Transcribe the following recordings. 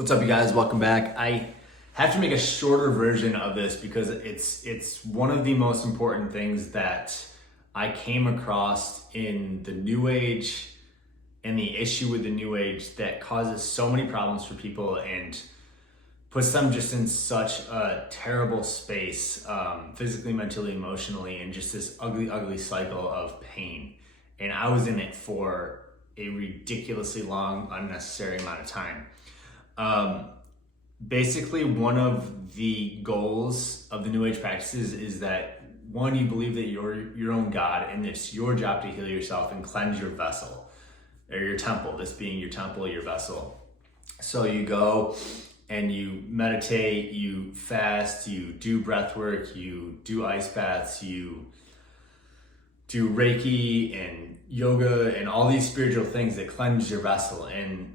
What's up, you guys? Welcome back. I have to make a shorter version of this because it's one of the most important things that I came across in the New Age and the issue with the New Age that causes so many problems for people and puts them just in such a terrible space, physically, mentally, emotionally, and just this ugly cycle of pain. And I was in it for a ridiculously long, unnecessary amount of time. Basically, one of the goals of the New Age practices is that one, you believe that you're your own God and it's your job to heal yourself and cleanse your vessel or your temple, this being your temple, your vessel. So you go and you meditate, you fast, you do breath work, you do ice baths, you do Reiki and yoga and all these spiritual things that cleanse your vessel. And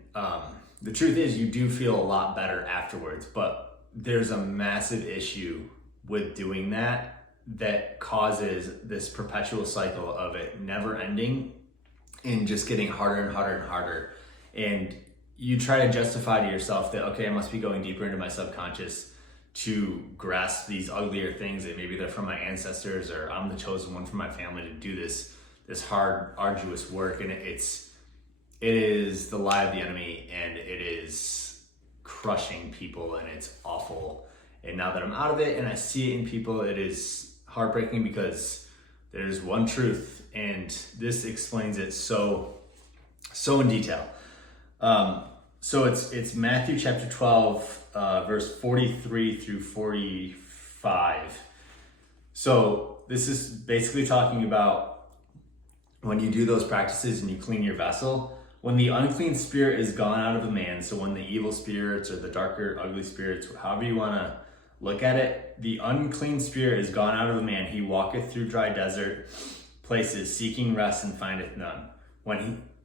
the truth is you do feel a lot better afterwards, but there's a massive issue with doing that causes this perpetual cycle of it never ending and just getting harder and harder and harder. And you try to justify to yourself that, okay, I must be going deeper into my subconscious to grasp these uglier things that maybe they're from my ancestors or I'm the chosen one from my family to do this hard, arduous work. And it is the lie of the enemy, and it is crushing people, and it's awful. And now that I'm out of it and I see it in people, it is heartbreaking because there's one truth, and this explains it so in detail. So it's Matthew chapter 12, verse 43 through 45. So this is basically talking about when you do those practices and you clean your vessel, when the unclean spirit is gone out of a man, so when the evil spirits or the darker, ugly spirits, however you want to look at it, the unclean spirit is gone out of a man, he walketh through dry desert places, seeking rest and findeth none.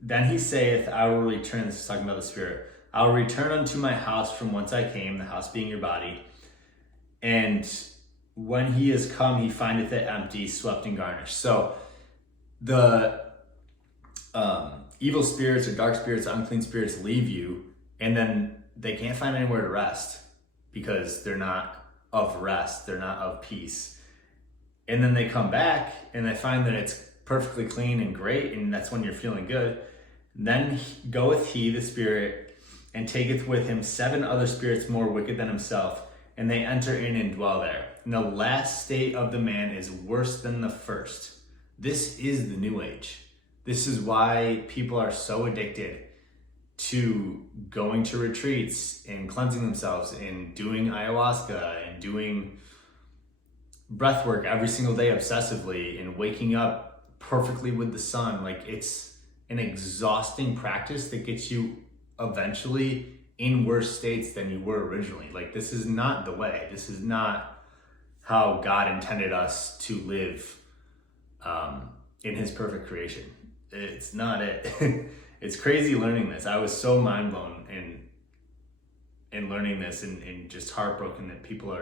Then he saith, I will return, this is talking about the spirit, I will return unto my house from whence I came, the house being your body. And when he is come, he findeth it empty, swept and garnished. So the evil spirits or dark spirits, unclean spirits leave you, and then they can't find anywhere to rest because they're not of rest, they're not of peace. And then they come back and they find that it's perfectly clean and great, and that's when you're feeling good. Then goeth he, the spirit, and taketh with him 7 other spirits more wicked than himself, and they enter in and dwell there. And the last state of the man is worse than the first. This is the New Age. This is why people are so addicted to going to retreats and cleansing themselves and doing ayahuasca and doing breath work every single day obsessively and waking up perfectly with the sun. Like, it's an exhausting practice that gets you eventually in worse states than you were originally. Like, this is not the way. This is not how God intended us to live in his perfect creation. It's not it. It's crazy learning this. I was so mind blown in learning this and just heartbroken that people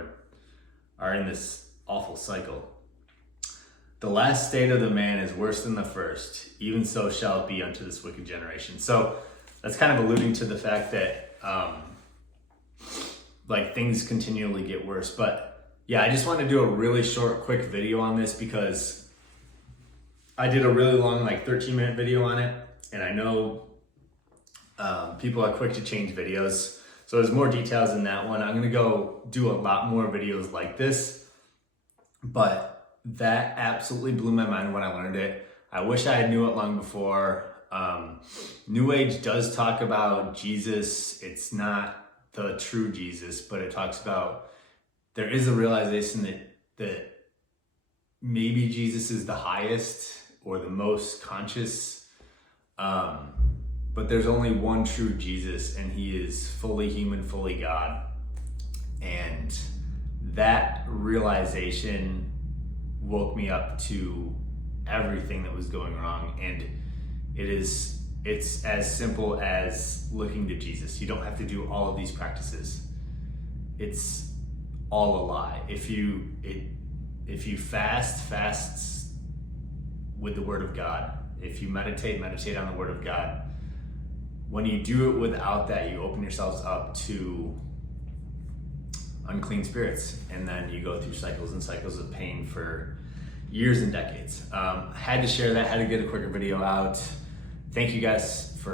are in this awful cycle. The last state of the man is worse than the first. Even so shall it be unto this wicked generation. So that's kind of alluding to the fact that like things continually get worse. But yeah, I just wanted to do a really short, quick video on this because I did a really long, like 13-minute video on it, and I know people are quick to change videos. So there's more details in that one. I'm gonna go do a lot more videos like this, but that absolutely blew my mind when I learned it. I wish I had knew it long before. New Age does talk about Jesus. It's not the true Jesus, but it talks about there is a realization that maybe Jesus is the highest or the most conscious, but there's only one true Jesus, and he is fully human, fully God. And that realization woke me up to everything that was going wrong. And it's as simple as looking to Jesus. You don't have to do all of these practices. It's all a lie. If you fast with the Word of God. If you meditate on the Word of God. when you do it without that, you open yourselves up to unclean spirits, and then you go through cycles and cycles of pain for years and decades. Had to share that, had to get a quicker video out. Thank you guys